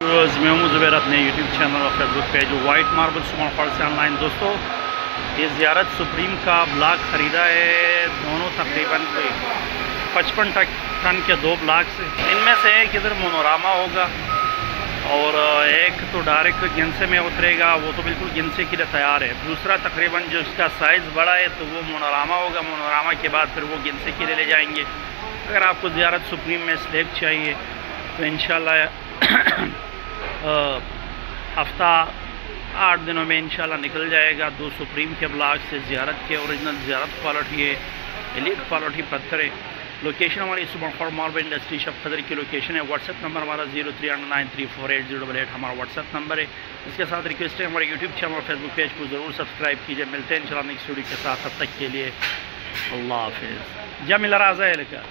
मैं हूं ज़ुबैर अपने यूट्यूब चैनल और Facebook page white marble super से ऑनलाइन। दोस्तों, ये ज़ियारत सुप्रीम का ब्लॉक ख़रीदा है, दोनों तकरीबन 55 टन के 2 ब्लॉक से। इनमें से एक इधर मोनोरामा होगा और एक तो डायरेक्ट गिनसे में उतरेगा, वो तो बिल्कुल गिनसे के लिए तैयार है। दूसरा तकरीबन जो इसका साइज़ बड़ा है तो वो मोनोरामा होगा, मोनोरामा के बाद फिर वो गिनसे के लिए ले जाएंगे। अगर आपको ज़ियारत सुप्रीम में स्लैब चाहिए तो इंशाल्लाह हफ्ता 8 दिनों में इंशाल्लाह निकल जाएगा। 2 सुप्रीम के ब्लॉक से ज़ियारत के ओरिजिनल ज़ियारत क्वालिटी है, एलीट क्वालिटी पत्थर है। लोकेशन हमारी सुपर मार्बल इंडस्ट्री शॉप खदर की लोकेशन है। व्हाट्सएप नंबर हमारा 0393480088 हमारा व्हाट्सएप नंबर है। इसके साथ रिक्वेस्ट है हमारे यूट्यूब चैनल और फेसबुक पेज को ज़रूर सब्सक्राइब कीजिए। मिलते हैं इंशाल्लाह नेक्स्ट वीडियो के साथ, तब तक के लिए अल्लाह हाफिज़। जब मिला राजा है लेकर